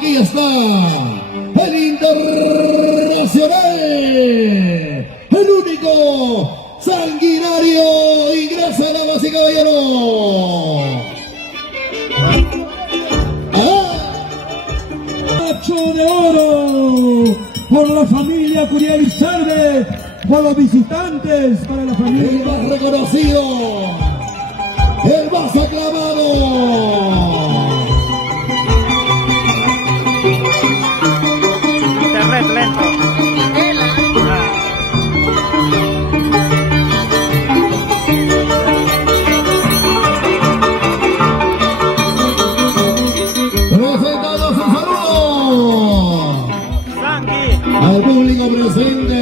Aquí está el Internacional, el único sanguinario. Ingresa, damas y caballeros. Macho de oro por la familia Curiel Izarbe, por los visitantes, para la El familia. más reconocido, el más aclamado. Internet lento. Presentados un saludo Sangui. al público presente,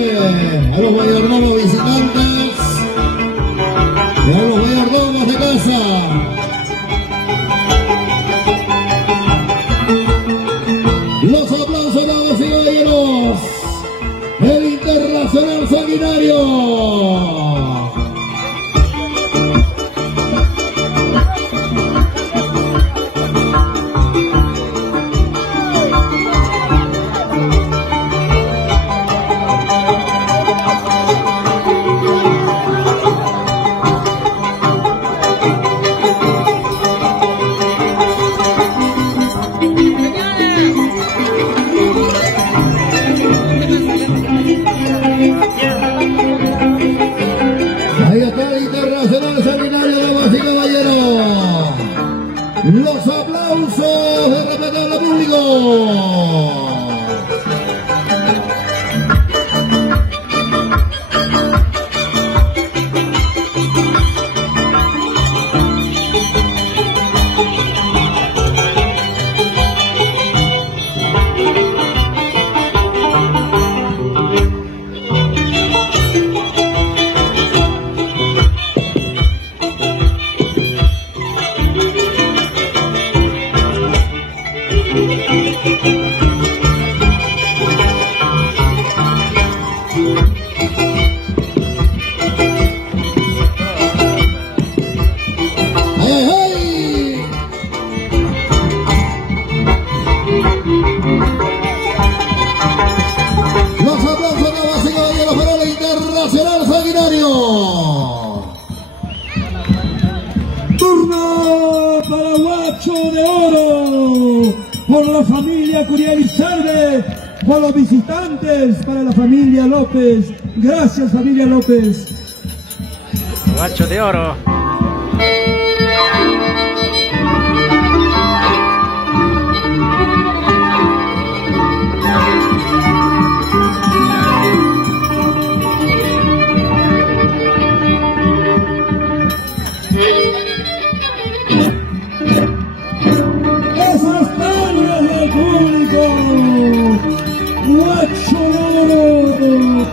a los mayordomos visitantes y a los mayordomos de casa. Los aplausos, damas y caballeros, el Internacional Sanguinario. Ahí está el Internacional Sanguinario, damas y caballeros. Los aplausos de respetable público. Los aplausos, damas y caballeros, para el Internacional Sanguinario. Turno para Guacho de oro por la familia Curiel Izarbe, por los visitantes, para la familia López. Gracias, familia López. Guacho de oro. Esas palmas del público. Guacho de oro.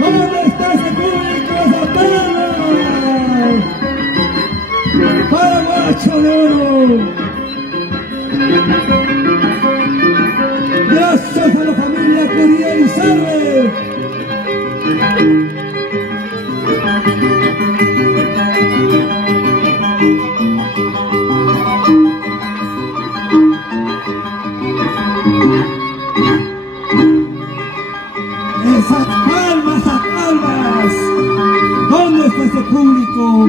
¿Dónde está ese público? Esas palmas. Para Guacho de oro. Gracias a la familia Curiel Izarbe. Esas palmas. ¿Dónde está ese público?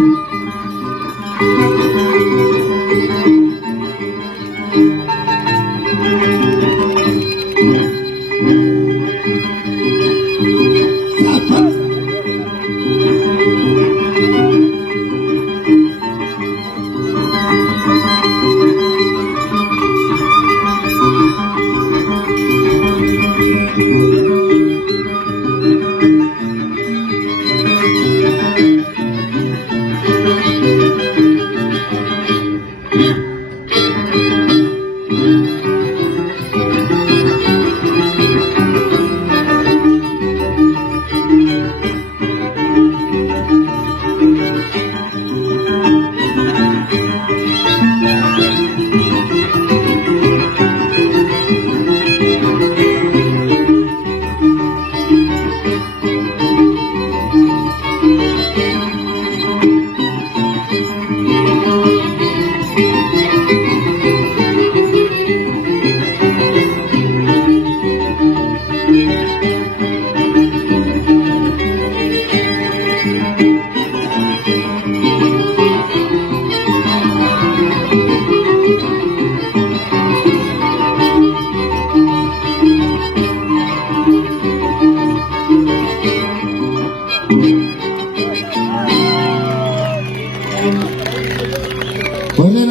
Fuerte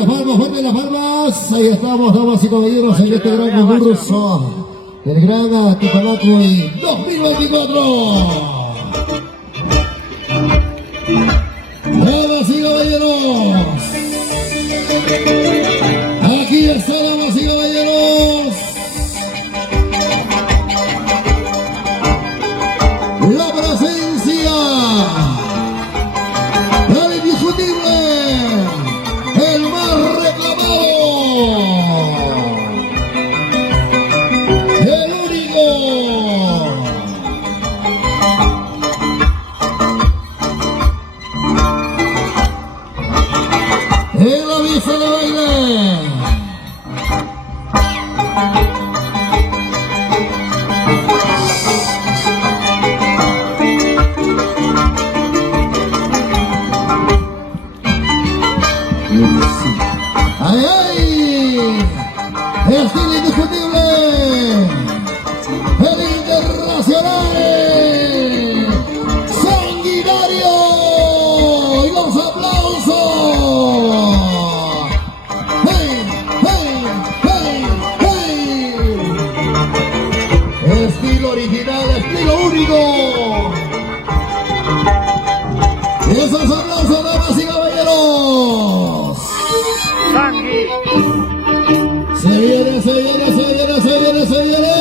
las palmas. Ahí estamos, damas y caballeros, en este gran concurso del Gran Ticolacoy 2024. Damas y caballeros, aquí está, damas y caballeros, la presencia del indiscutible, el más reclamado, el único, en la vista de baile. ¡Ay, ay! Estilo indiscutible, el internacional Sanguinario, y los aplausos. ¡Hey, hey, hey, hey! Estilo original, estilo único. Y esos aplausos, damas y caballeros. Sangui. Se viene, se viene, se viene, se viene, se viene.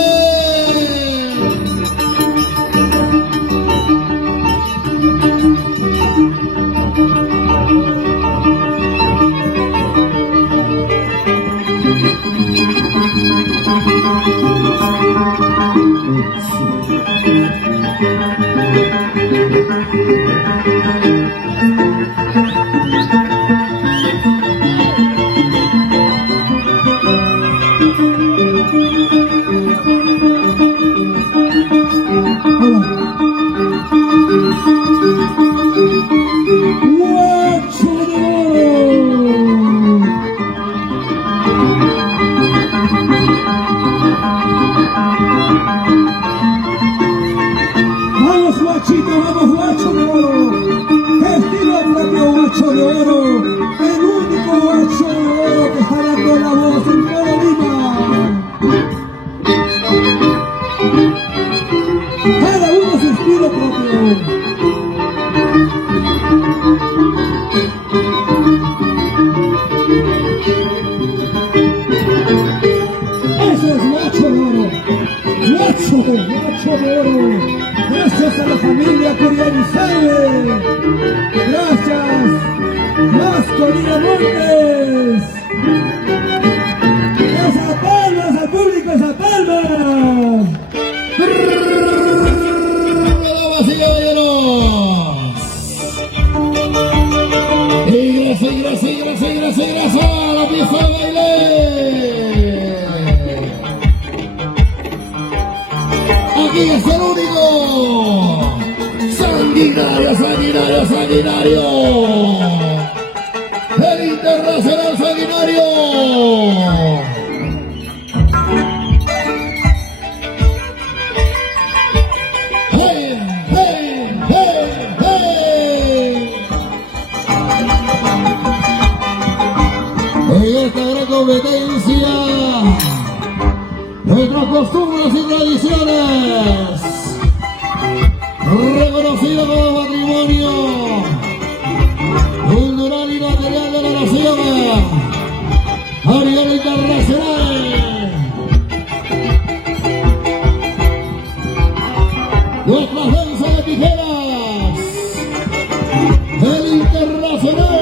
Guacho de oro. Vamos guachito, vamos guacho de oro. Estilo propio guacho de oro. El único guacho de oro que está dando la voz en todo Lima. Cada uno su estilo propio. Eso es guacho de oro. Guacho de oro. Gracias a la familia Curializade. Gracias. Mascolina Montes. Esas palmas al público, esas palmas. Damas y caballeros. Ingresa, ingresa, ingresa, ingresa, ingresa a la pista de baile. Aquí es el único. Sanguinario, sanguinario, sanguinario. El internacional sanguinario. ¡Hey, hey, hey, hey! En esta gran competencia, nuestras costumbres y tradiciones, reconocido como patrimonio cultural y material de la nación a nivel internacional. Nuestras danzas de tijeras, el internacional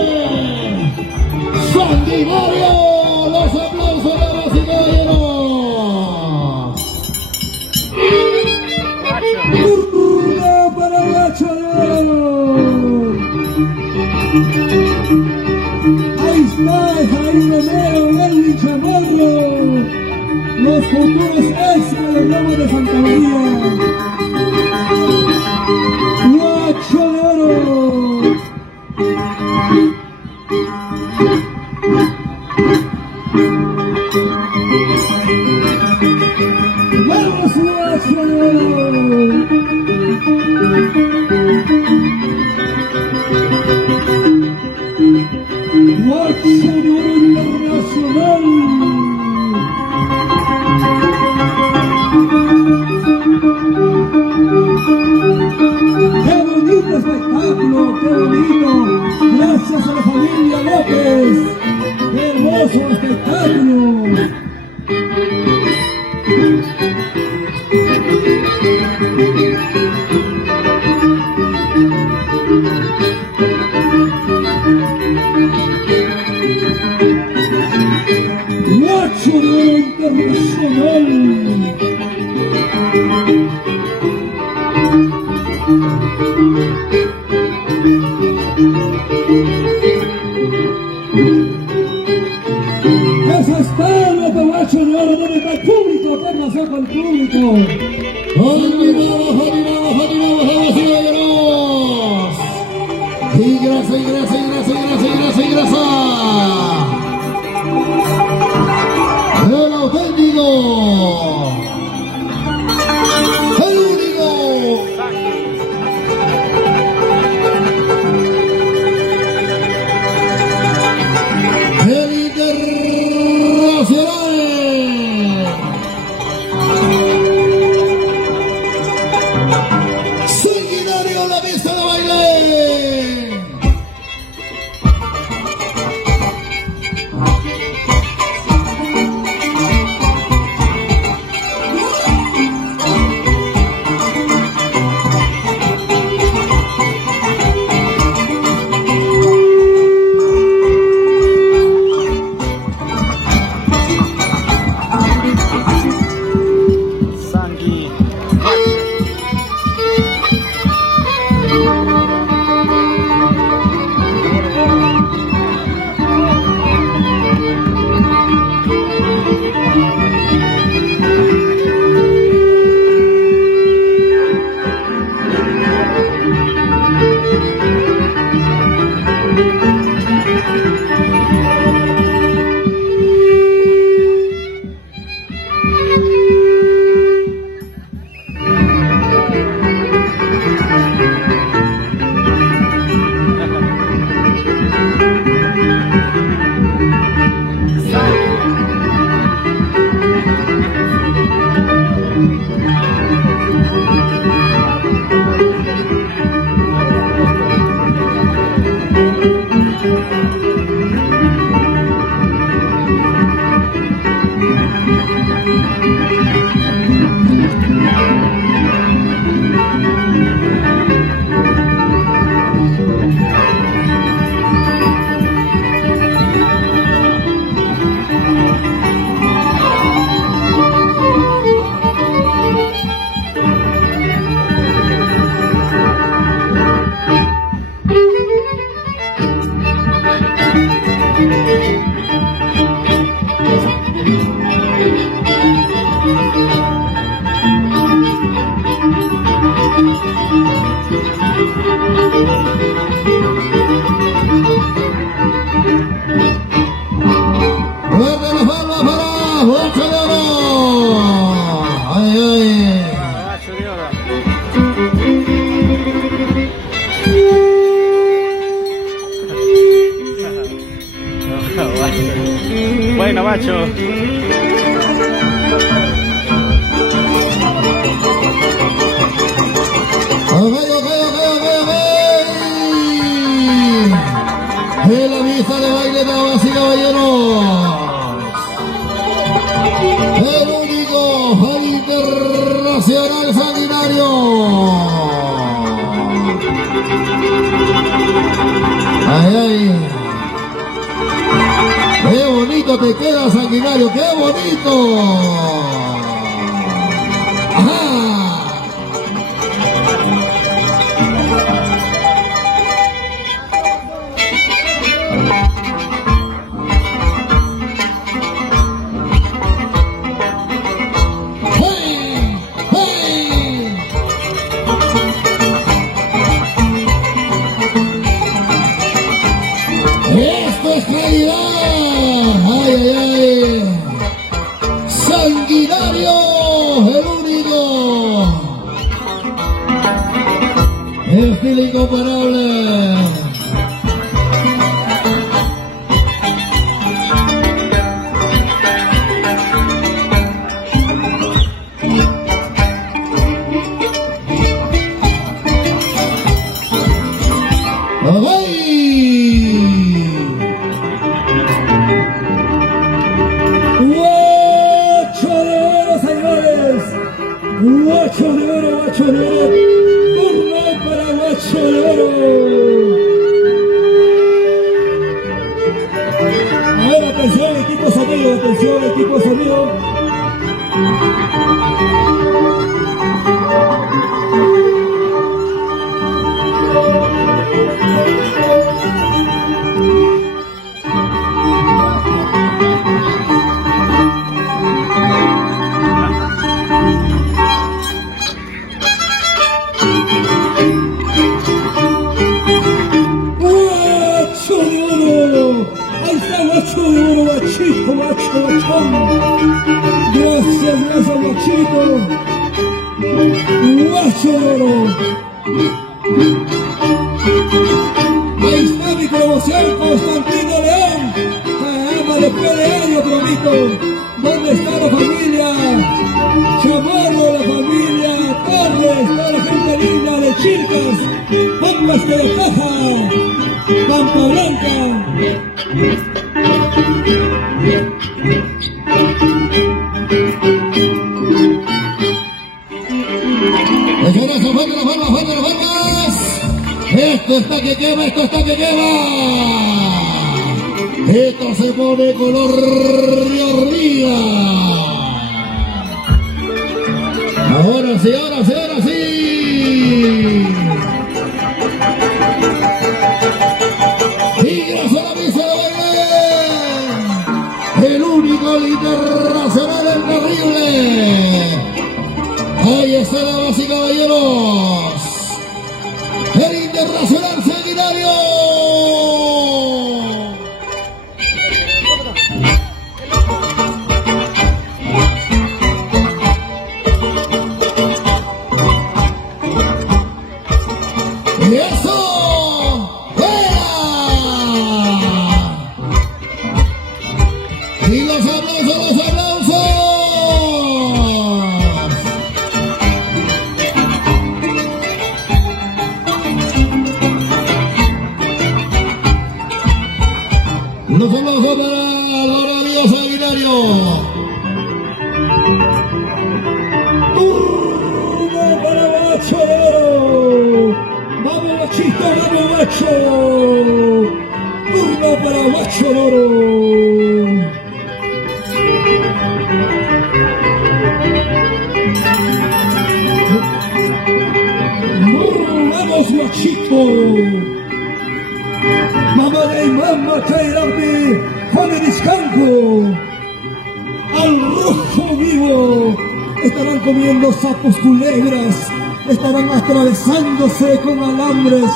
sanguinario. Los aplausos, damas y caballeros. Guacho. ¡Hurra para guacho de oro! Ahí está Jaime Romero, Elvin Chamorro, los futuros extra del Lobo de Santa María. Guacho de oro. ¡Vamos, guacho de oro! Guacho de hermoso espectáculo. Guacho de Oro Internacional. Eso es todo, Guacho de Oro. ¿Dónde está el público? ¿Qué pasó con el público? Animamos, damas y caballeros. Ingresa. El auténtico, el único, el internacional. Sanguinario en la pista de baile. Sangui. Fuerte las palmas para Guacho de Oro. Ay. Guacho de Oro. Bueno, Guacho. En la pista de baile, damas y caballeros, el único, el internacional sanguinario. Ay. Qué bonito te queda, sanguinario, qué bonito. Ajá. Esto es calidad. Ay. Sanguinario, el único. Estilo incomparable. de oro. Turno para Guacho de oro. A ver, atención, equipo sonido, atención, equipo sonido. Guacho de oro. Ahí está Guacho de oro, Guachito, Guacho, Guachón. Gracias, gracias, Guachito. Guacho de oro. Ahí está mi promoción, Constantino León. Ama después de años, promito. ¿Dónde está la familia? Chamorro, la familia Torres, toda la gente linda de Chilcas, Pampas de Caja, Pampa Blanca. Señores, se fueron las palmas. Esto está que quema, esto está que quema. Esto se pone color de hormiga. Ahora sí, ahora sí, ahora sí. Tigres a la misa de baile. El único, el internacional, el terrible. Ahí está, damas y caballeros. El internacional sanguinario. ¡Y eso! ¡Fuera! Y los aplausos, los aplausos. Los aplausos para los amigos sanguinarios. Turno para Guacho de oro. Vamos, Guachito, vamos, Guacho. Turno para Guacho de oro. Vamos, Guachito. Mamá de Imama Cairarte, Juan de Vizcanco, al rojo vivo. Estarán comiendo sapos culebras, estarán atravesándose con alambres.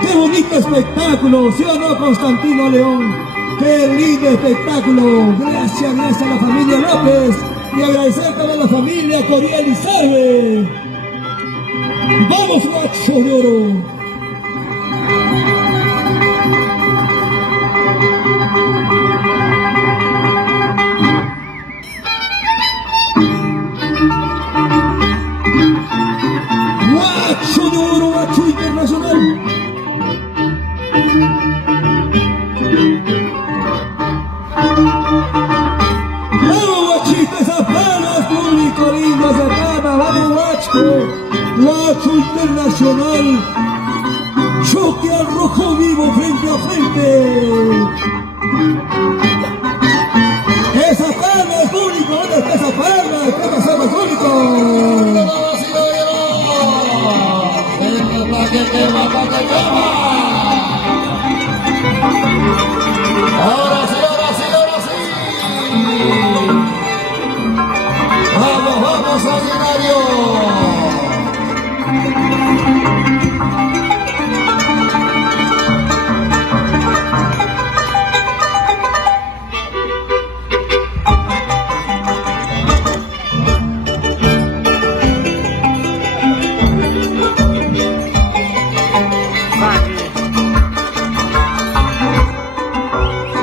¡Qué bonito espectáculo! ¿Sí o no, Constantino León? ¡Qué lindo espectáculo! Gracias, gracias a la familia López y agradecer a toda la familia Coriel y Sarve. ¡Vamos, Guacho de oro! Guacho de oro, Guacho internacional. Vamos, Guachito, esas palmas, público lindo, esa palma, vamos, Guacho. Guacho internacional. Choque al rojo vivo frente a frente. Esa palma, público, ¿dónde está esa palma? ¿Qué pasa, público? Ahora sí, ahora sí, ahora sí. Vamos, vamos, sanguinario.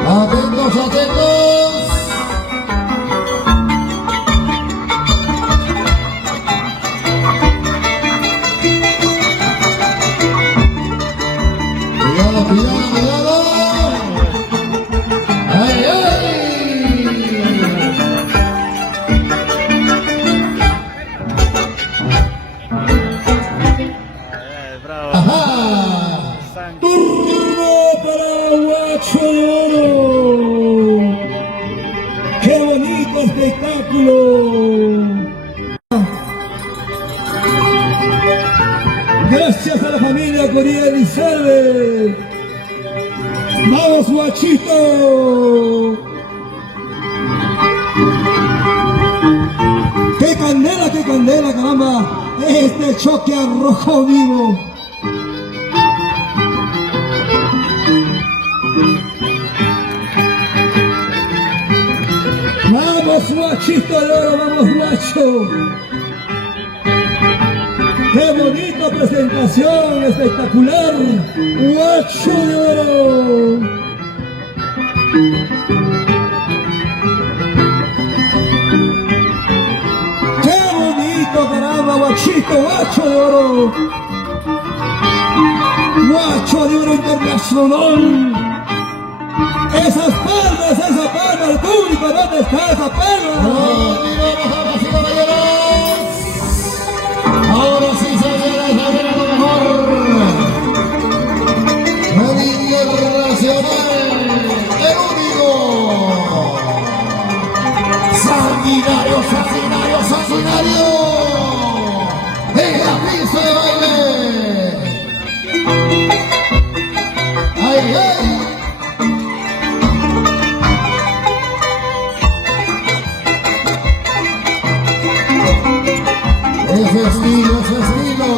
Atentos, atentos. Cuidado, cuidado, cuidado. ¡Ay, ay! Gracias a la familia Coría Elizabeth. ¡Vamos, guachito! ¡Qué candela, caramba! Este choque a rojo vivo. ¡Vamos, guachito de oro! ¡Vamos, guacho! ¡Qué bonita presentación! ¡Espectacular! ¡Guacho de oro! ¡Qué bonito, caramba! ¡Guachito, guacho de oro! ¡Guacho de oro internacional! ¡Esas palmas, esa palma! ¡El público! ¿Dónde está esa palma? Ahora sí, señores, a ver lo mejor. El internacional, el único. Sanguinario, sanguinario, sanguinario. En la pista de baile. ¡Ay, ay! Ese estilo, ese estilo.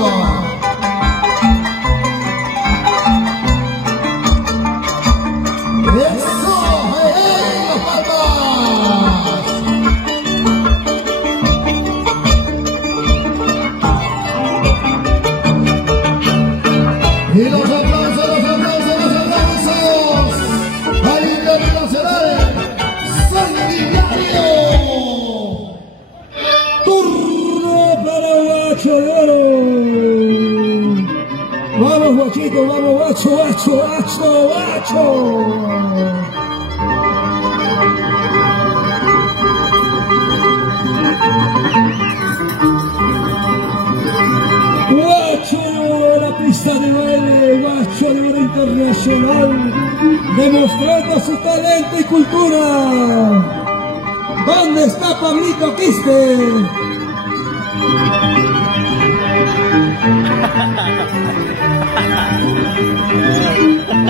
¡Eso! ¡Hey, las palmas! Y los aplausos, los aplausos, los aplausos al internacional sanguinario. Turno para Guacho de oro. Vamos, guachito, vamos, guacho, guacho, guacho, guacho. Guacho de oro, la pista de baile, guacho de oro internacional, demostrando su talento y cultura. ¿Dónde está Pablito Quispe?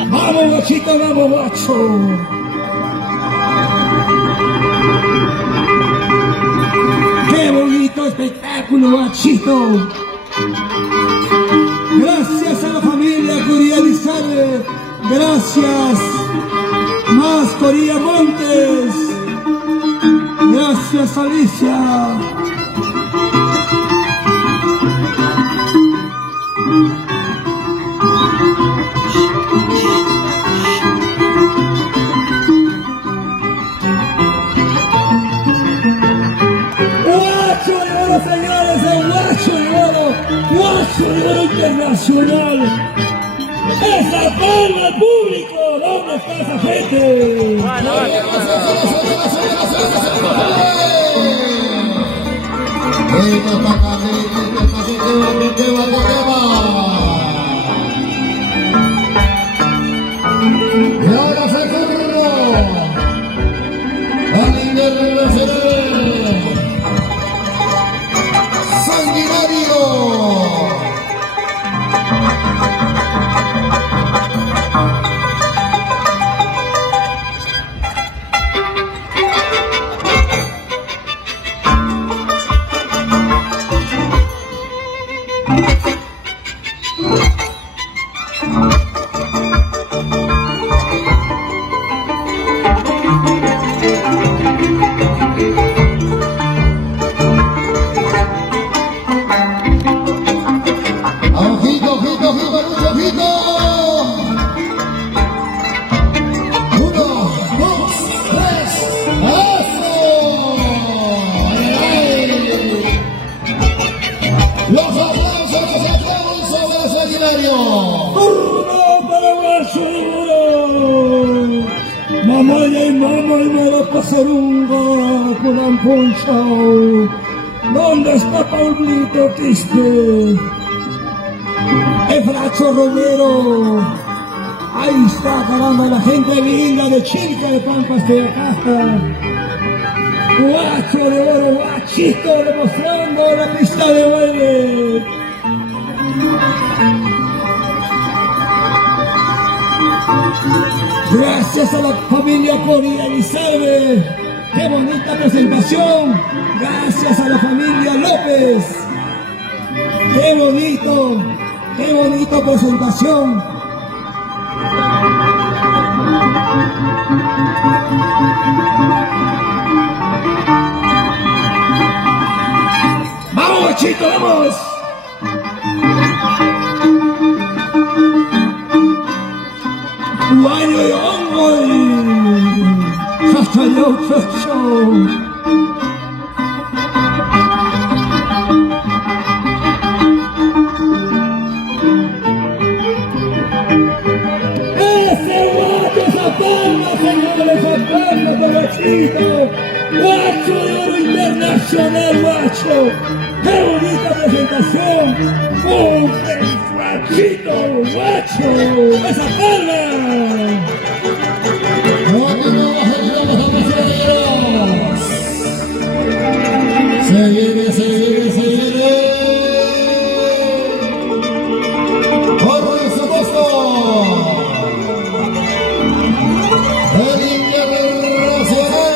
Vamos, guachito, vamos, guacho. ¡Qué bonito espectáculo, guachito! Gracias a la familia Coría Elizabeth. Gracias. Más Coría Montes. Gracias, Alicia. Guacho de oro, señores, el guacho de oro. Guacho de oro internacional. ¡Esa palma al público! ¿Dónde está esa gente? Bueno, Y ahora se turno al internacional sanguinario. Ojito, ojito, ojito, mucho ojito. 1, 2, 3, ¡eso! Los aplausos al sanguinario. ¡Turno para Guacho de oro! Mamá y me da pasarunga con amponchao. ¿Dónde está Pablito Quispe? Efracho Romero. Ahí está, caramba, la gente linda de Chilca de Pampas de Caja. Guacho de oro, guachito, demostrando la pista de baile. Gracias a la familia Coria Elizalde. ¡Qué bonita presentación! Gracias a la familia López. ¡Qué bonito! ¡Qué bonita presentación! ¡Vamos, Guachito, vamos! Guayo y hongo y... ¡Hasta yo, señores, aplausos por Guachito, Guacho de Oro Internacional, Guacho. ¡Qué bonita presentación! ¡Un Guachito, Guacho! ¡Esa palma! Se viene, se viene, se viene. Por supuesto. El Internacional.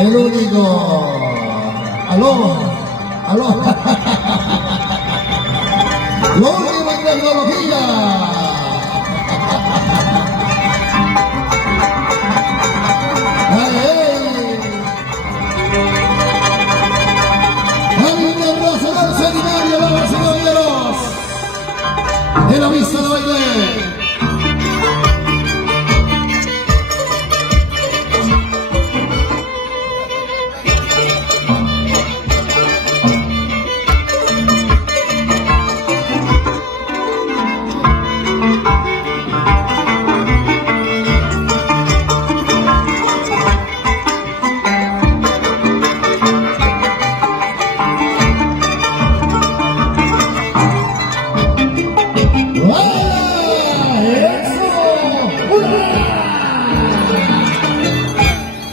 El único. Aló. Aló. Lo último en tecnología. De la vista de baile.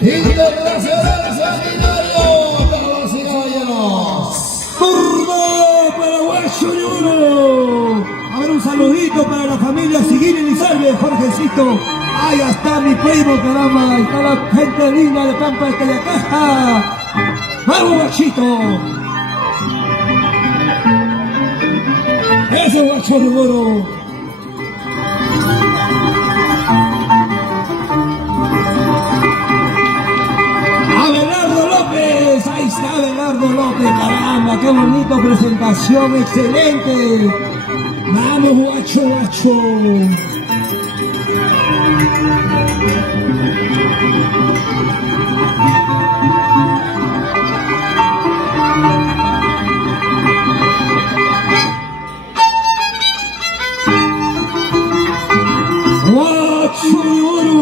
Internacional Sanguinario, damas y caballeros. ¡Turbo para Guacho y Oro! A ver, un saludito para la familia Seguín Elizalde, Jorgecito. Ahí está mi primo, caramba. Ahí está la gente linda de Pampa de Cayacaja. ¡Vamos, Guachito! ¡Eso, Guacho y Oro! Ahí está Abelardo López, caramba, qué bonita presentación, excelente. Vamos, Guacho, Guacho. Guacho de Oro.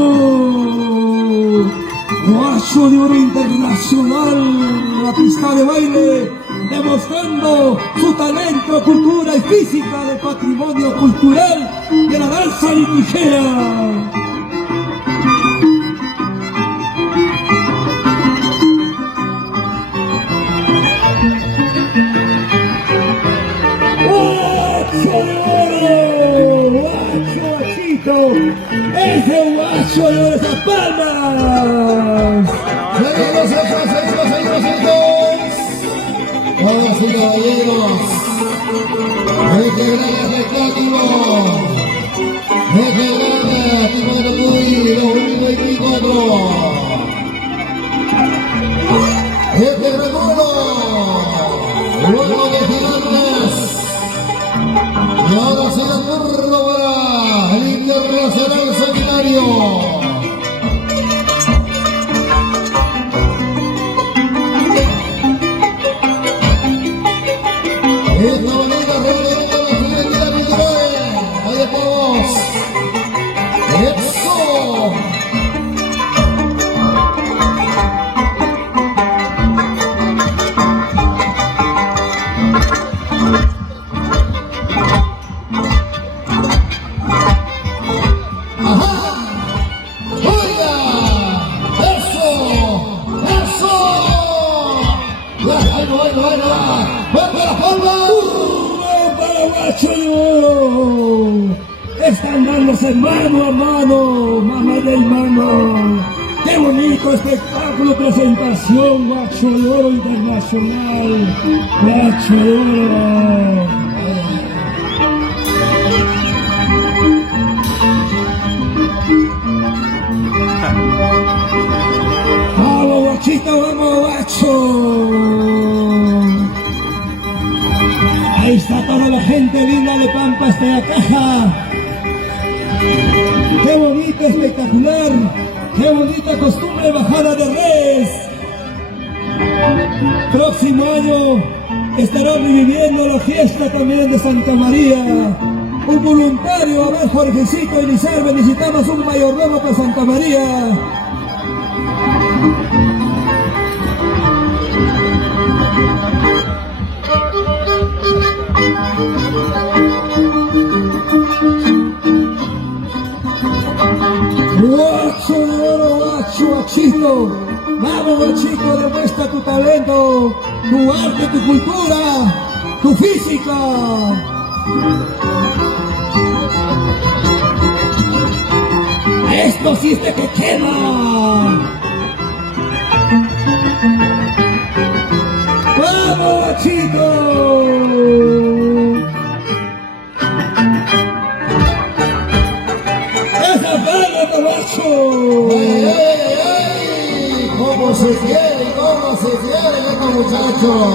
Guacho de Oro Internacional, la pista de baile, demostrando su talento, cultura y física del patrimonio cultural de la danza ligera. ¡Guacho de Oro! ¡Guacho, Guachito! ¡Ese Guacho de Oro, esas palmas! Seguimos, damas y caballeros. Deje grande espectáculo. Deje grande, tipo de Tocuy, 2024. Este recuerdo, luego de gigantes. Y ahora se da turno para el Internacional Sanguinario. Esta bonita reunión de la identidad cultural. Ahí estamos. ¡Eso! Guacho de Oro. Están dándose mano a mano, mamá del mano. ¡Qué bonito espectáculo, presentación! Guacho de Oro Internacional. Guacho de Oro. ¡Vamos, guachito, vamos, guacho! Ahí está toda la gente linda de Pampas de la Caja. ¡Qué bonito, espectacular! ¡Qué bonita costumbre bajada de res! Próximo año estarán reviviendo la fiesta también de Santa María. Un voluntario, a ver, Jorgecito Elizarbe, necesitamos un mayordomo para Santa María. Guacho de Oro, guacho, guachito. Vamos, guachito, demuestra tu talento, tu arte, tu cultura, tu física. Esto sí es que quema. ¡Vamos, guachito! ¡Esa palma, guacho! ¡Ay, ay, ay, ay! ¿Cómo se quieren estos muchachos?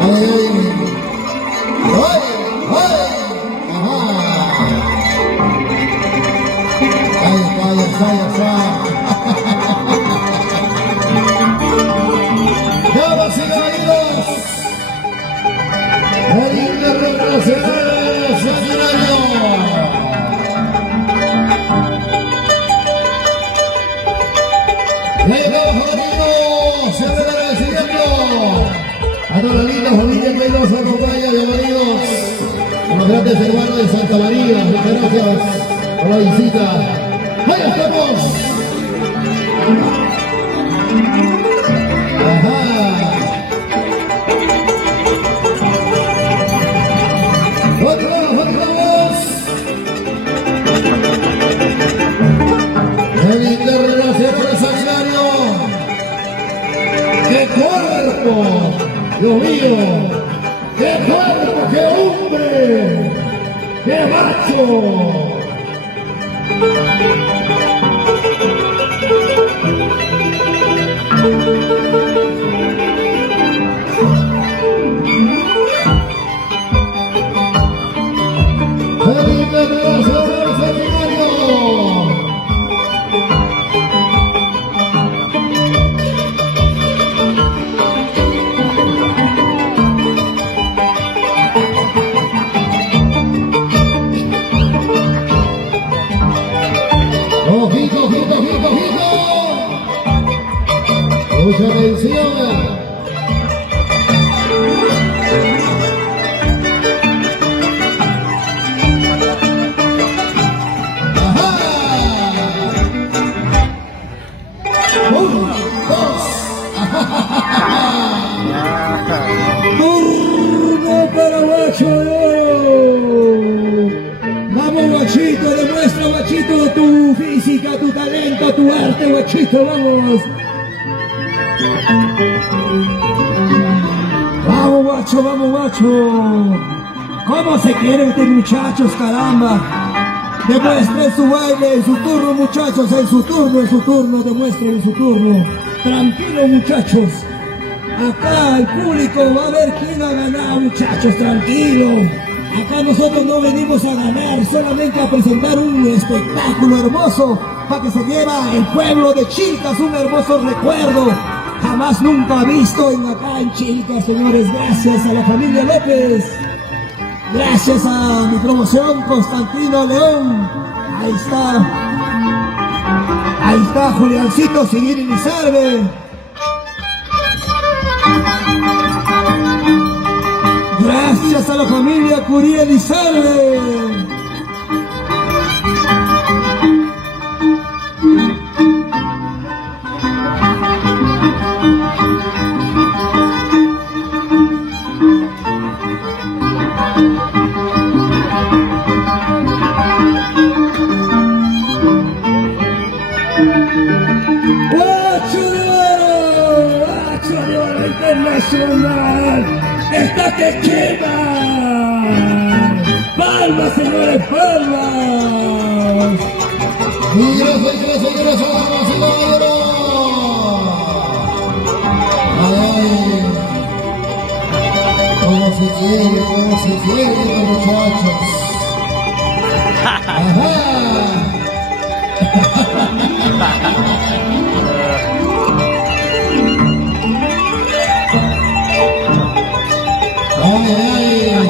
¡Ay, ay! ¡Ay, ay! ¡Ajá! ¡Ay, está! ¡Damas y caballeros! ¡El Internacional Sanguinario! ¡Ya llegamos, Javalinos! ¡Se me dará el siguiente! A toda la linda familia que nos acompaña, bienvenidos a los grandes hermanos de Santa María. Muchas gracias por la visita. ¡Ahí estamos! ¡Ajá! ¡Vamos! El Internacional Sanguinario. ¡Qué cuerpo! ¡Dios mío! ¡Qué cuerpo! ¡Qué hombre! ¡Qué macho! ¡El Internacional Sanguinario! ¡Ojito! ¡Mucha atención! ¡Turno para Guacho de Oro! ¡Vamos, guachito! Demuestra, guachito, tu física, tu talento, tu arte, guachito, vamos. Vamos, guacho. ¿Cómo se quieren estos muchachos, caramba? Demuestren su baile, en su turno, muchachos, en su turno, demuestren en su turno. Tranquilo, muchachos. Acá el público va a ver quién ha ganado, muchachos, tranquilo. Acá nosotros no venimos a ganar, solamente a presentar un espectáculo hermoso para que se lleva el pueblo de Chilcas un hermoso recuerdo. Jamás nunca visto acá en Chilcas, señores. Gracias a la familia López. Gracias a mi promoción, Constantino León. Ahí está Juliancito Seguir Elizarbe. Gracias a la familia Curí Elizarbe. nacional está que quema. ¡Palmas, señores, palmas! Ingreso, damas y caballeros. Ay, cómo se quieren los muchachos. Ajá. Ay, ay.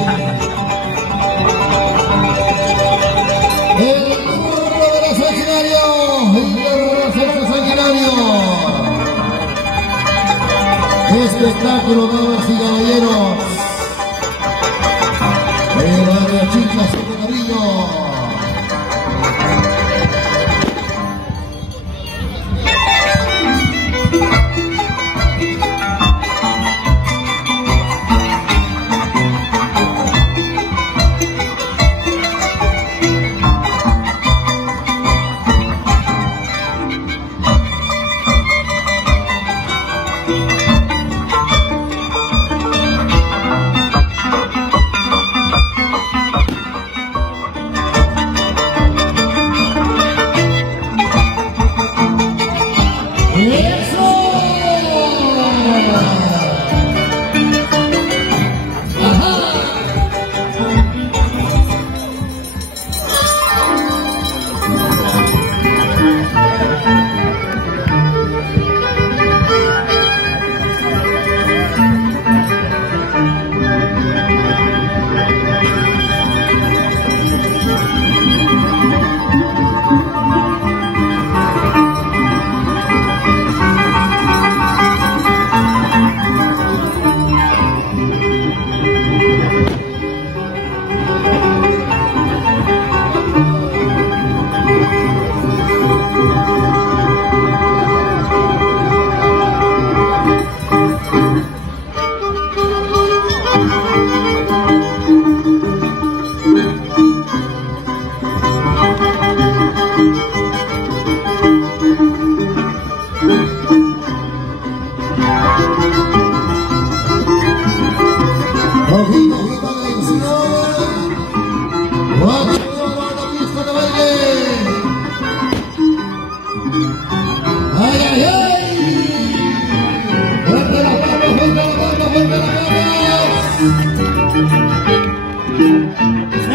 El burro de los sanguinarios, espectáculo, damas y caballeros. Las chicas de Carrillo.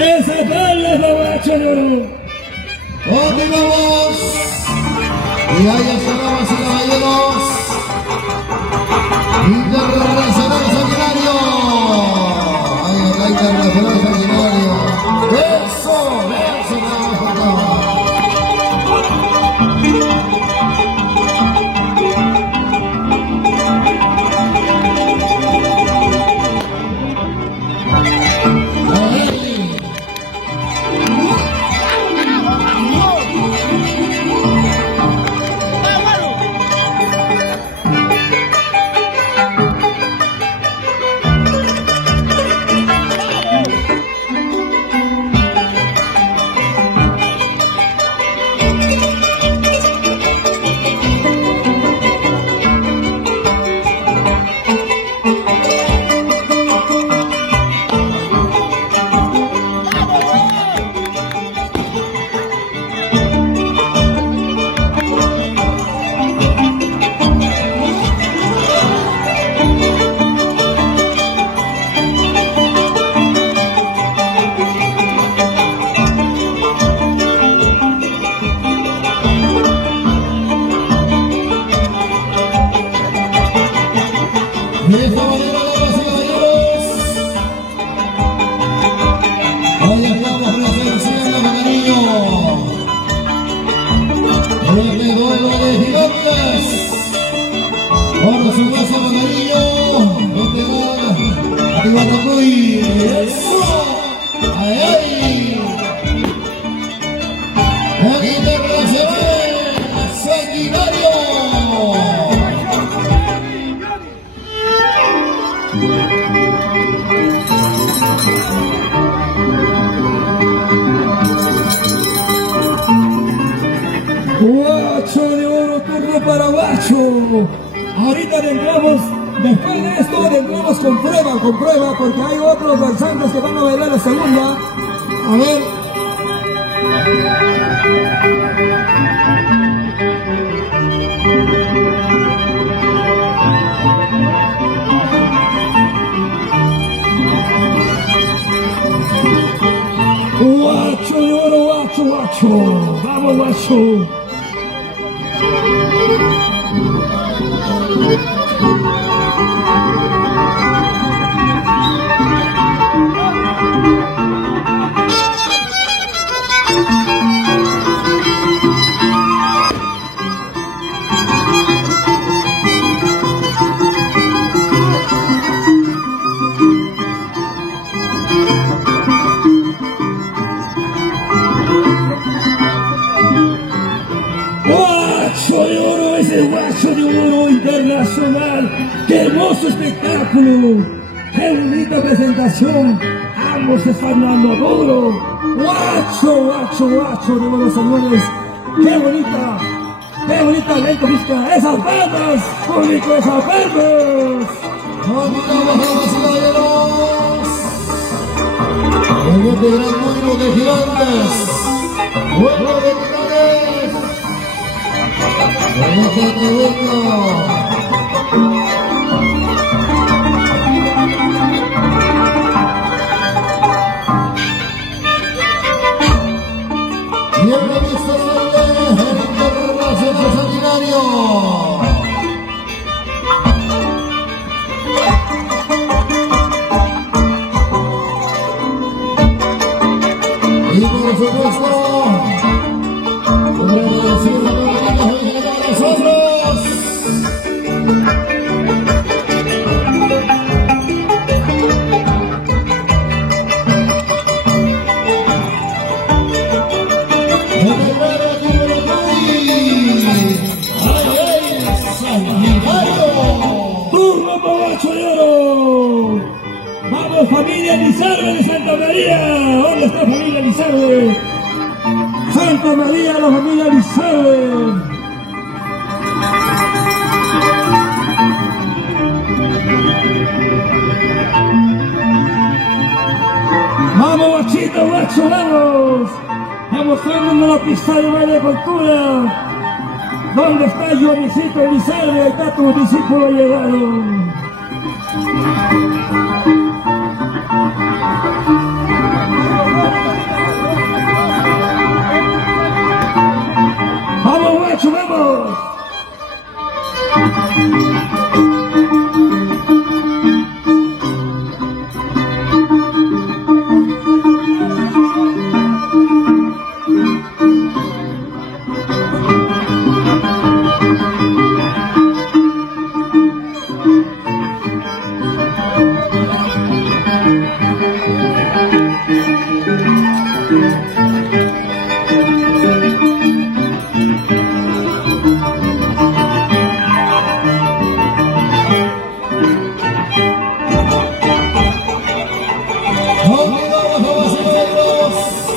¡Esa palma es babacho, lloro! Continuamos. Y ahí está, damas y caballeros. Internacional Sanguinario. Ahí está Internacional Sanguinario. Eso, de esta manera, damas y caballeros, hoy estamos presenciando con cariño este duelo de gigantes por su casa con cariño este gol a Tihuatacuy. ¡Eso! ¡Ay, ay! ¡El Internacional Sanguinario! Guacho de oro, turno para Guacho. Ahorita le entramos Después de esto vendremos con prueba, porque hay otros danzantes que van a bailar la segunda. A ver. Guacho de oro, guacho, guacho. Vamos, guacho. Guacho de oro, ese guacho de oro internacional. ¡Qué hermoso espectáculo! ¡Qué bonita presentación! Ambos están dando duro. Guacho, guacho, guacho de oro, señores. ¡Qué bonita lento vista! ¡Esas bandas! ¡Público, esas bandas! ¡Vamos, caballeros! En este gran mundo de gigantes, ¡juego de titanes! ¡En esta tribuna! Y el ministro de el Internacional Sanguinario. Y por supuesto, agradecido a nosotros. ¡Turno para Guacho de oro! ¡Vamos, familia Lizarbe de Santa María! ¿Dónde está familia Lizarbe? ¡Santa María, la familia Lizarbe! ¡Vamos, guachito, guacho, vamos! ¡Vamos, dando la pista de baile de cultura! ¿Dónde está Dionisito Elizalde? Ahí está tu discípulo llegado. ¡Vamos, guacho, vamos!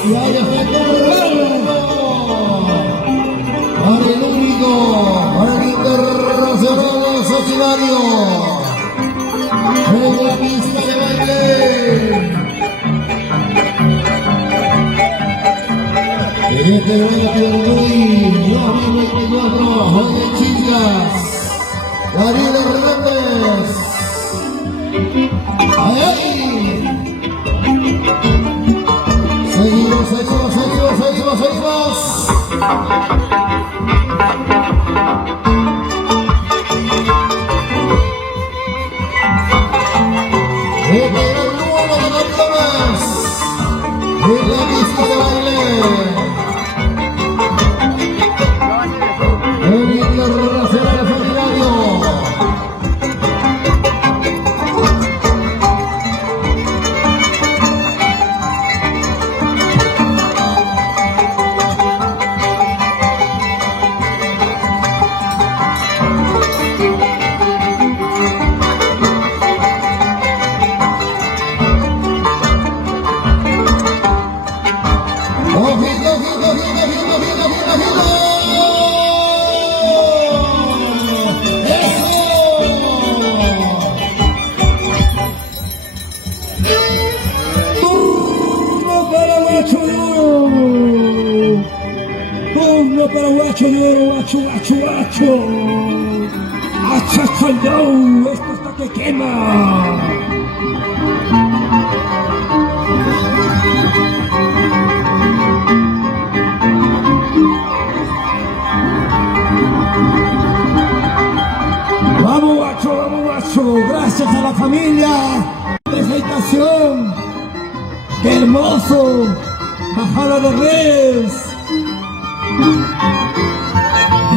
Y ahí está el para el único, para el Internacional Sanguinario, en la pista de baile. En este gran Piorduy 2024, Jorge Chillas, Darío Hernández. ¡Ay! Seguimos. En el nuevo de González, en la pista de baile, el Internacional Sanguinario. Ojito, uno para guacho de oro, guacho, guacho, guacho. ¡Achachayau! ¡Esto está que quema! Vamos guacho, gracias a la familia de esa estación. ¡Qué hermoso! Bajada de res.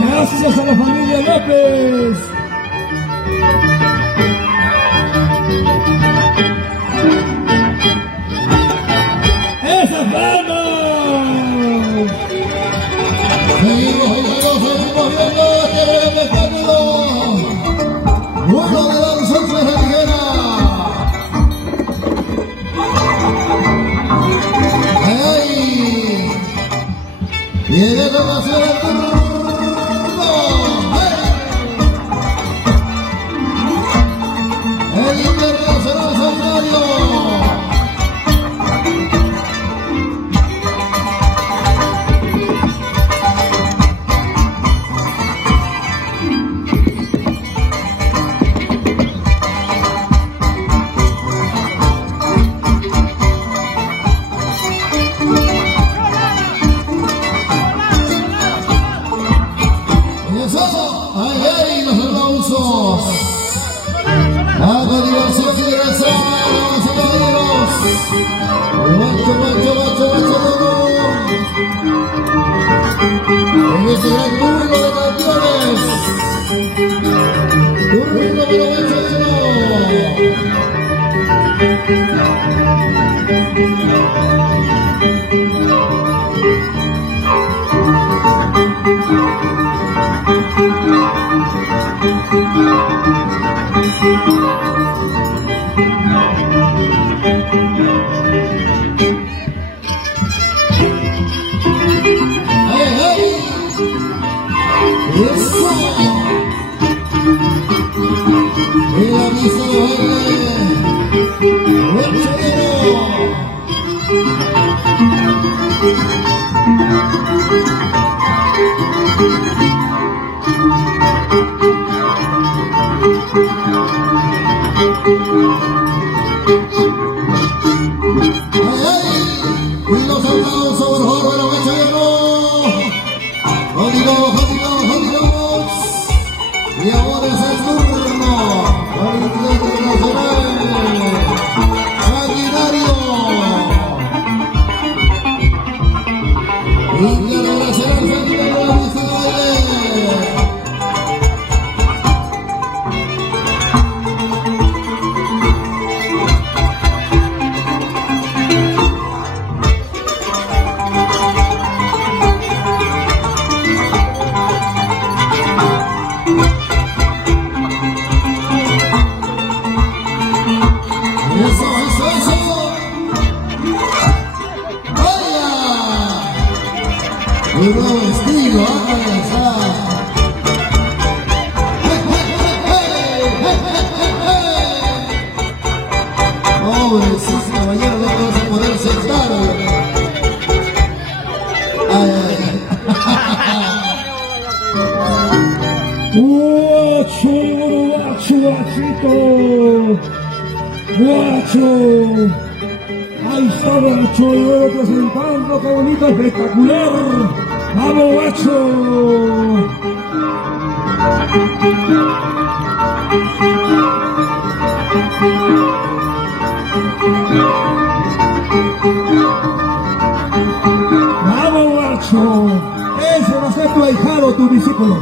Gracias a la familia López. ¡Esa palma! Seguimos viendo este breve espectáculo. Bueno de danzas de la tijera. ¡Ay! Viene a hacer el turno. El Internacional Sanitario. ¡Ay, los aplausos! ¡A continuación, señores, damas y caballeros! ¡Macho! En este gran turno de campeones. Turno número 8, guacho. Ahí está guacho, y voy representando, qué bonito, espectacular. ¡Vamos, guacho! ¡Vamos, guacho! Ese va a ser tu ahijado, tu discípulo.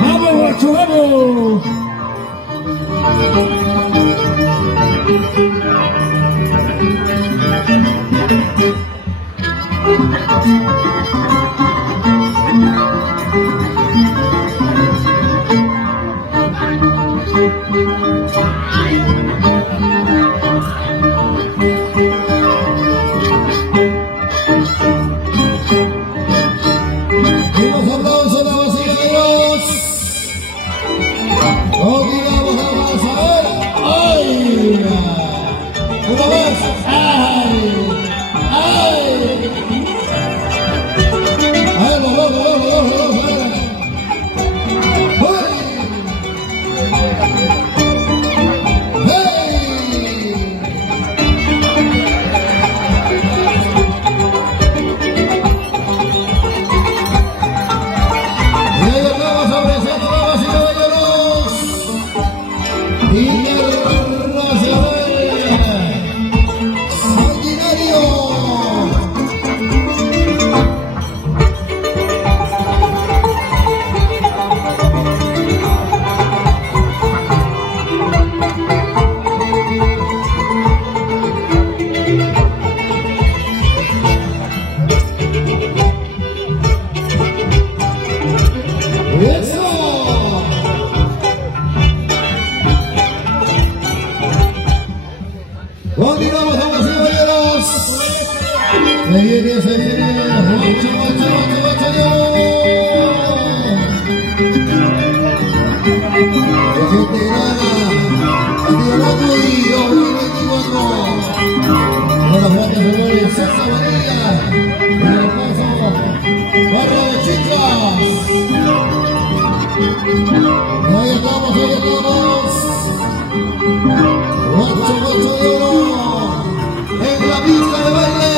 ¡Vamos, guacho, vamos! veterana, campeonato y 2024. Buenas noches, señores. Santa María, en el paso, barra de chicas. Ahí estamos, ahí estamos. 8 de oro en la pista de baile.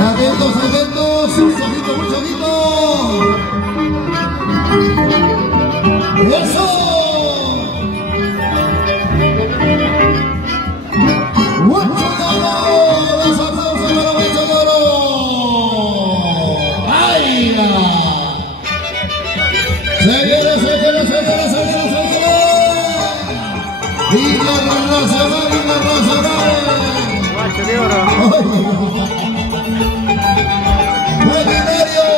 Atentos, atentos, un ojito, un ojito. ¡Eso! ¡Guacho de oro! ¡Los aplausos para Guacho de oro! ¡Ay! ¡Se viene, se viene, se viene, se viene, se viene! ¡Internacional, internacional! Guacho de oro. ¡Maquinario!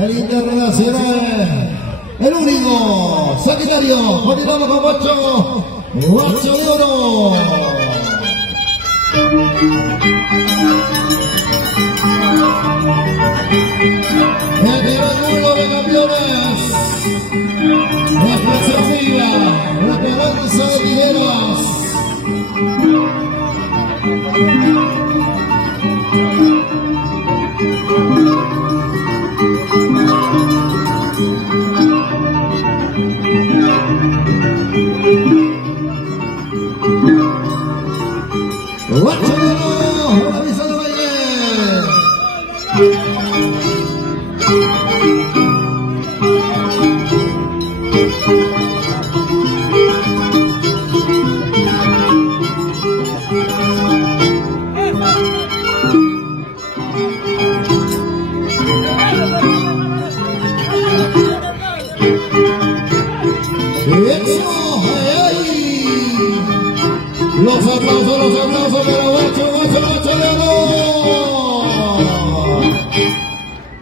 El internacional, el único, Sagitario, continuamos con Guacho de oro. El primer mundo de campeones, la exclusiva, la esperanza de Figueras. Guacho de oro, una pista de baile. Los aplausos para Guacho de oro.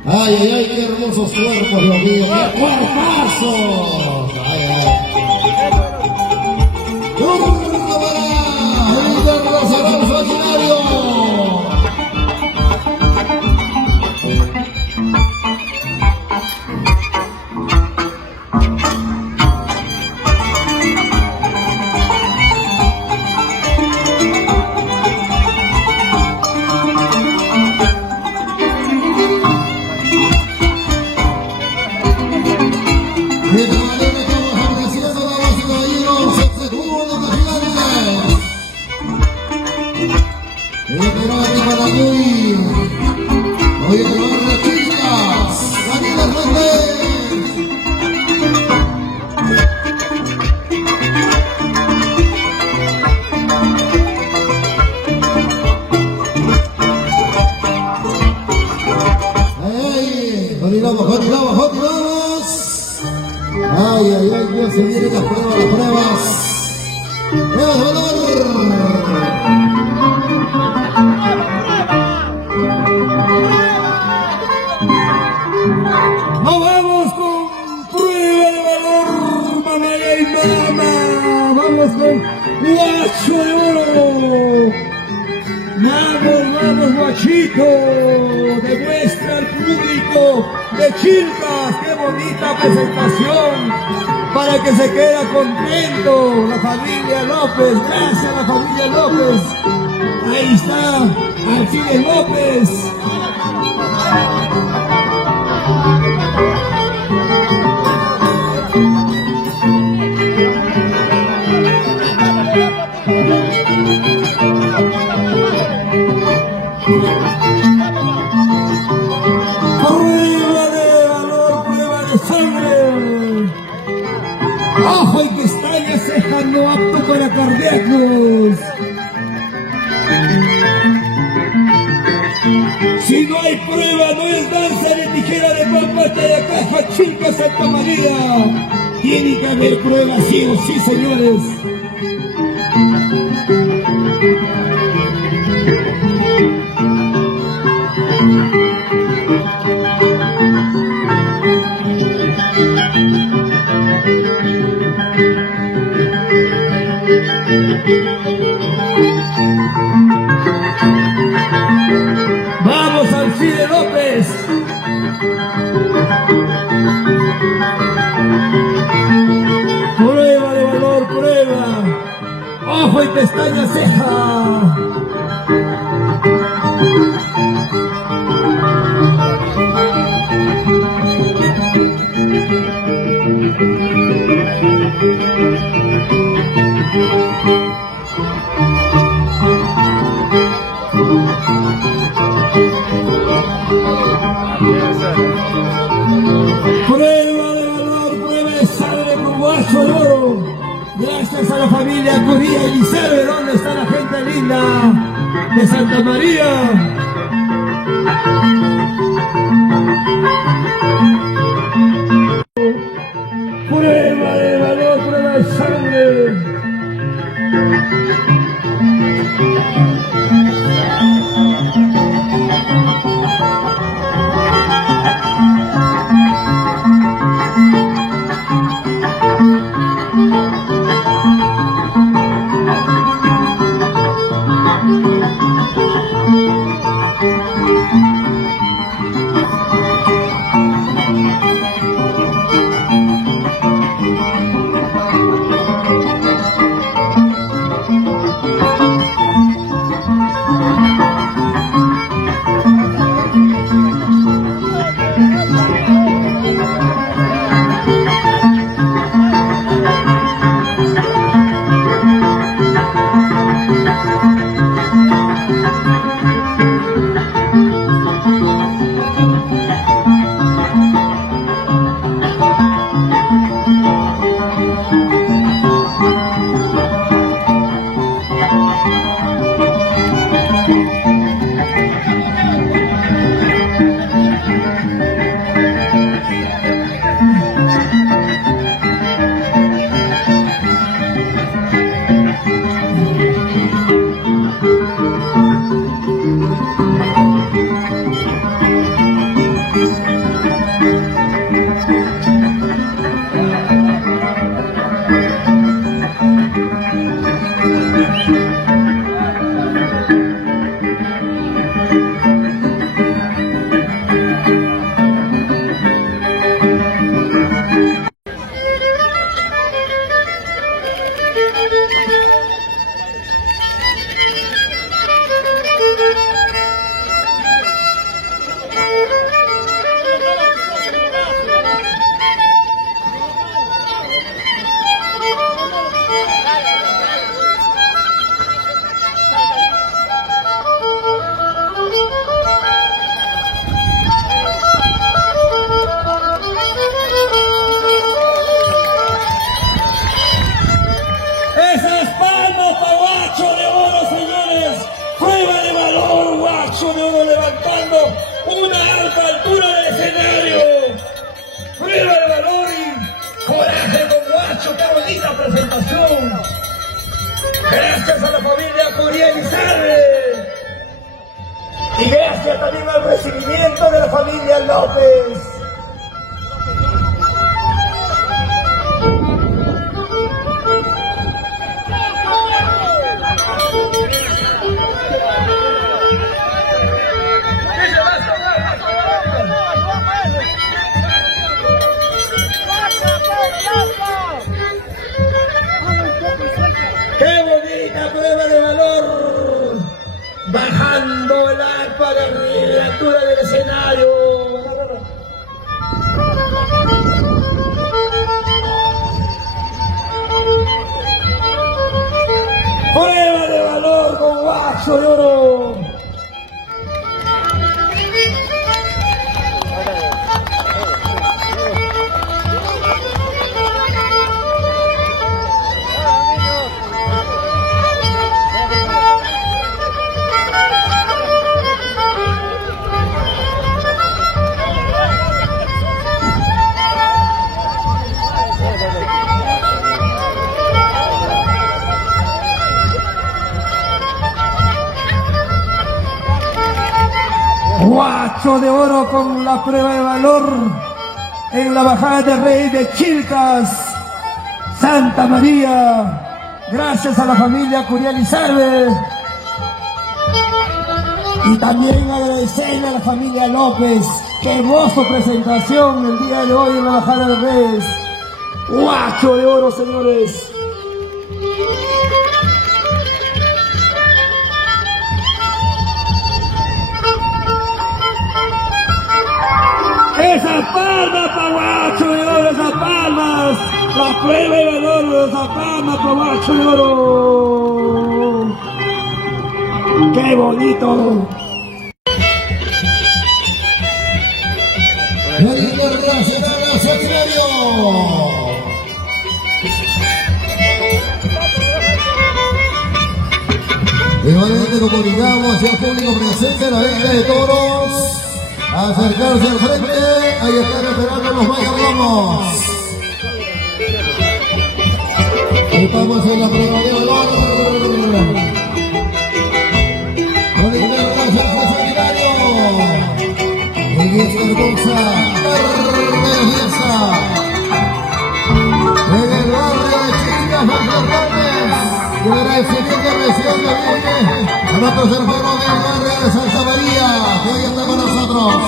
Ay, ay, ay, qué hermosos cuerpos, Dios mío, qué cuerpazos. Ay, ay. Turno para el internacional Sagitario. Continuamos. Ay, ay, ay, Dios, se vienen las pruebas. ¡Pruebas de valor! ¡Nos vamos con prueba de valor, mamá y mamá! ¡Vamos con Guacho de oro! ¡Vamos, vamos, Guachito! Demuestra al público de Chilcas, qué bonita presentación, para que se quede contento la familia López. Gracias a la familia López. Ahí está Alcides López. sangre. Ojo y pestaña, ceja no apto para cardíacos. Si no hay prueba, no es danza de tijera de papa, Tayacaja, Chilca, Santa María. Tiene que haber prueba, sí o sí, señores. Vamos, Alcide López. Prueba de valor, prueba. Ojo y pestaña, ceja. Prueba de valor, prueba de sangre con guacho de oro. Gracias a la familia Curía y Elizabeth, ¿dónde está la gente linda de Santa María? Prueba de valor, prueba de sangre. Guacho de oro levantando una alta altura del escenario. Prueba de valor y coraje con Guacho, qué bonita presentación. Gracias a la familia Curía Elizabeth. Y gracias también al recibimiento de la familia López. ¡Qué bonita prueba de valor! Bajando el arpa de la altura del escenario. Guacho de oro con la prueba de valor en la bajada de Rey de Chilcas, Santa María. Gracias a la familia Curiel Izarbe. Y también agradecerle a la familia López. Qué hermosa presentación el día de hoy en la bajada de Reyes. Guacho de oro, señores. Esas palmas pa' Guacho de oro, esas palmas. La prueba de valor de esas palmas pa' Guacho de oro. ¡Qué bonito! La Internacional a Santiago. Igualmente comunicamos hacia el público presente en la venta de toros a acercarse al frente. Ahí están esperando los mayordomos. Estamos en la prueba de valor. Con el Internacional Sanitario. Miguel Hermosa, en el barrio de Chicas, Fernández, y agradecimiento recién a nuestros hermanos del barrio de Santa María, que hoy están con nosotros.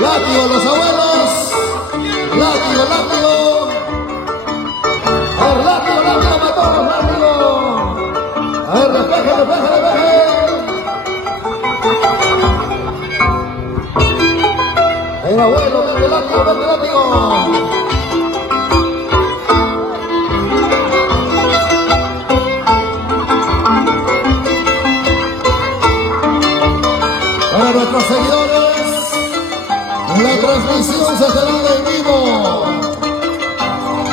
Látigo, los abuelos. Látigo, látigo. A ver, látigo, látigo para todos, látigo. A ver, despeje, despeje, despeje. El abuelo, vete látigo, vete látigo. Para nuestros seguidores, la transmisión se estará en vivo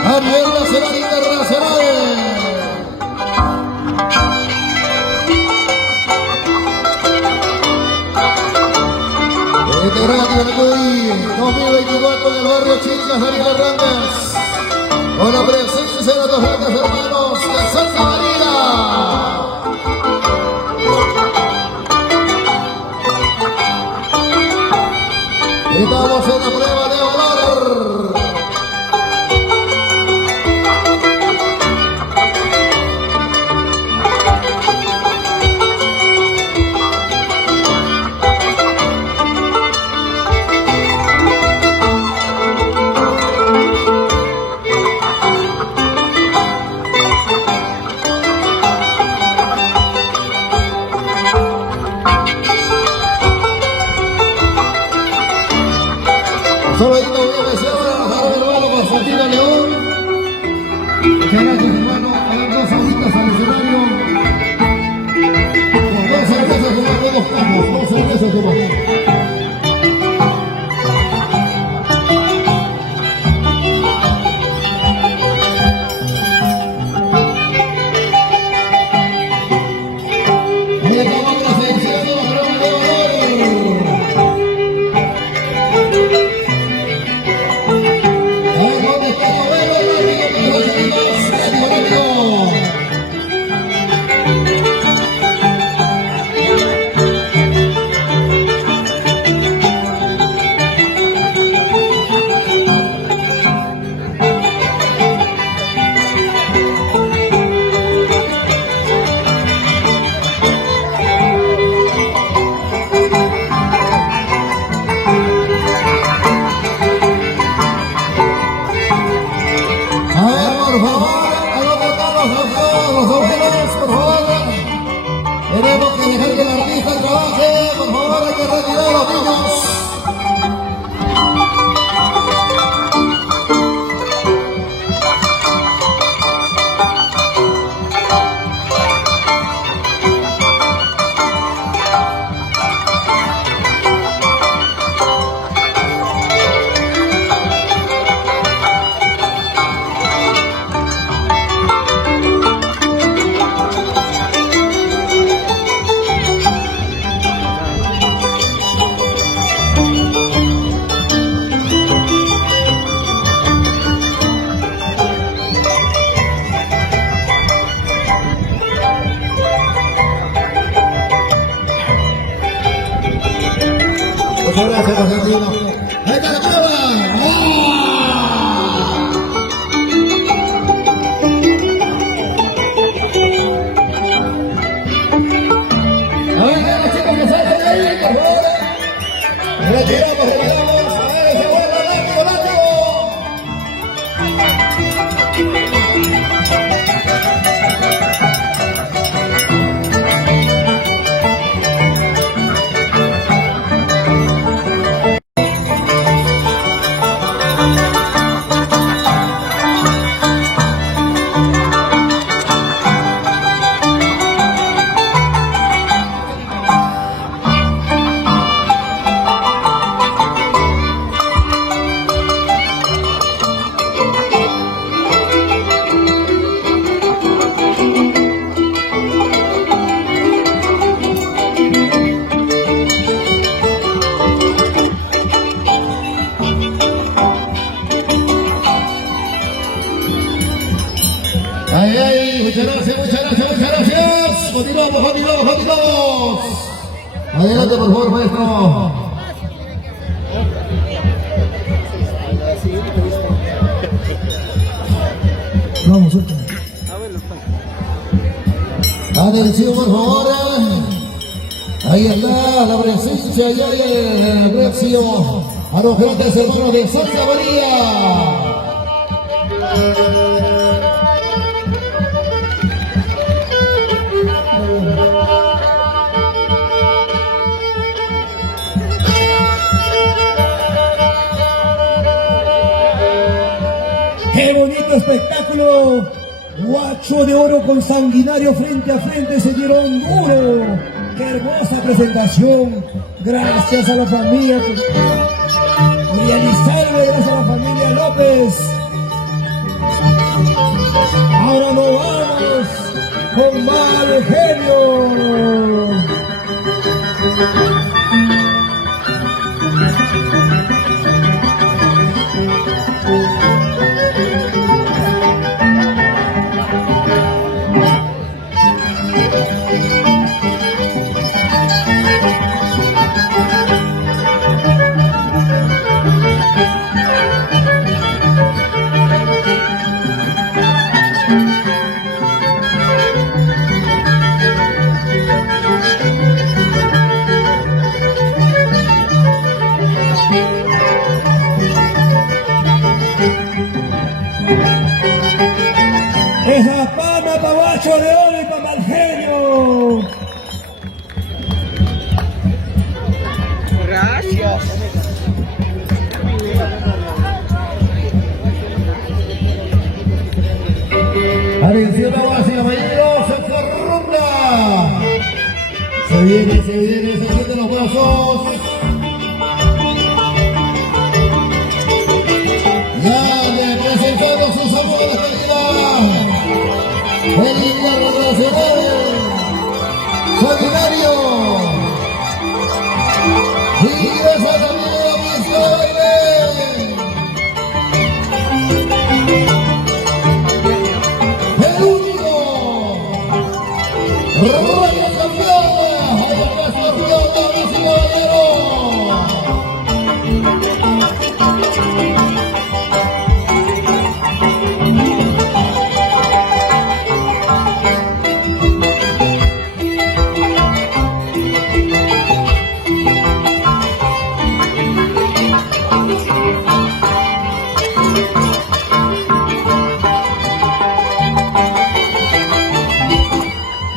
a nivel nacional e internacional. Integrante del CUI 2024 en el barrio Chicas, Daniel Hernández, con la presencia de nuestros grandes hermanos de Santa María. Estamos en la prueba de valor. Solo ahí te voy a desear a mi hermano Constantino León. Muchas gracias, hermano. A dar dos horitas al escenario. Con dos cervezas tomando dos cajos, dos cervezas tomando. Ahí estamos presenciando la prueba de valor. gracias argentino. Ahí está la prueba. Ahí están los chicos que salen de ahí, por favor. Retiramos. A ver, se vuelve látigo. Ay, muchas gracias. Continuamos. Adelante, por favor, maestro. Vamos, suelta. Atención, por favor. Ahí está la presencia y el reacción a los grandes hermanos de Santa María. ¡Qué bonito espectáculo! Guacho de oro con Sanguinario frente a frente se dieron duro. ¡Qué hermosa presentación! Gracias a la familia Elizalde, gracias a la familia López. Ahora nos vamos con Mal Genio. Esa palma para Guacho de oro y para Mal Genio. Gracias. Atención, damas y caballeros, en ronda. Se viene, se sienten los brazos. Ya presentando sus saludos de calidad. El internacional Sanguinario. Y esa también la pista de baile. El único Rayo Campeón. Ahí está su campeón, damas y caballeros.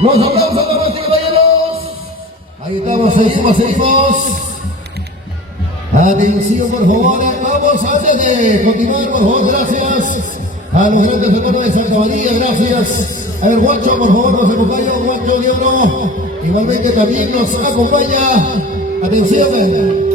Los aplausos, damas y caballeros. Ahí estamos en sumas e hijos. Atención, por favor. Vamos antes de continuar, por favor, gracias a los grandes hermanos de Santa María, gracias a ver, Guacho, por favor, nos acompaña, Guacho de oro. Igualmente también nos acompaña. Atención.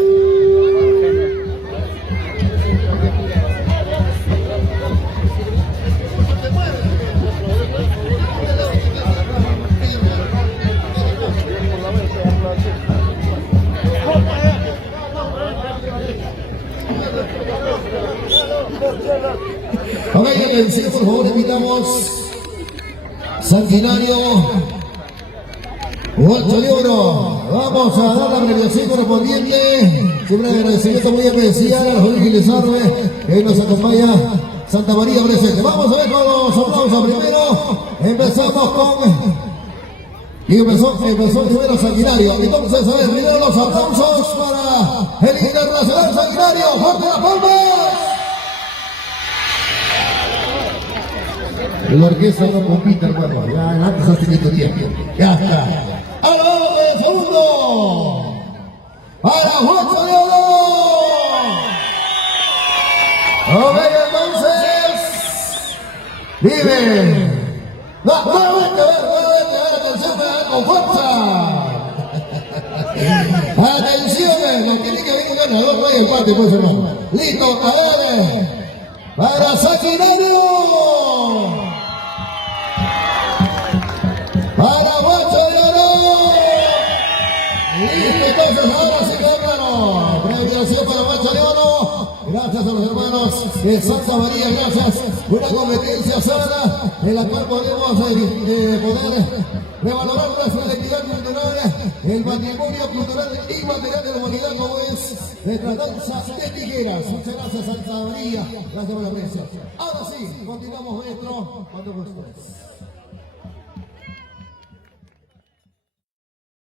Ok, atención, por favor, invitamos Sanguinario, Guacho de oro. Vamos a dar la premiación correspondiente. Siempre un agradecimiento muy especial a Jorge Lizarbe, que hoy nos acompaña Santa María presente. Vamos a ver con los aplausos primero. Empezamos con... Y empezó primero Sanguinario. Entonces, a ver, primero los aplausos para el Internacional Sanguinario. ¡Fuerte las palmas! La orquesta no compite, hermano. Ya antes hace que tiempo. Ya está. A la hora del segundo. Para Juan Soleado. Ok, entonces. Vive. No, nuevamente, atención, con fuerza. Atención, lo tiene que venir un ganador, no hay empate, pues, hermano. Listo, a ver. Para Sanguinario. Para Guacho de Oro. Listo, entonces ahora sí, hermano. Premiación para Guacho de Oro. Gracias a los hermanos de Santa María, gracias. Una competencia sana en la cual podemos poder revalorar nuestra identidad cultural, el patrimonio cultural y material de la humanidad como es nuestra danza de tijeras. Muchas gracias Santa María, gracias por la presencia. Ahora sí, continuamos nuestro cuando después.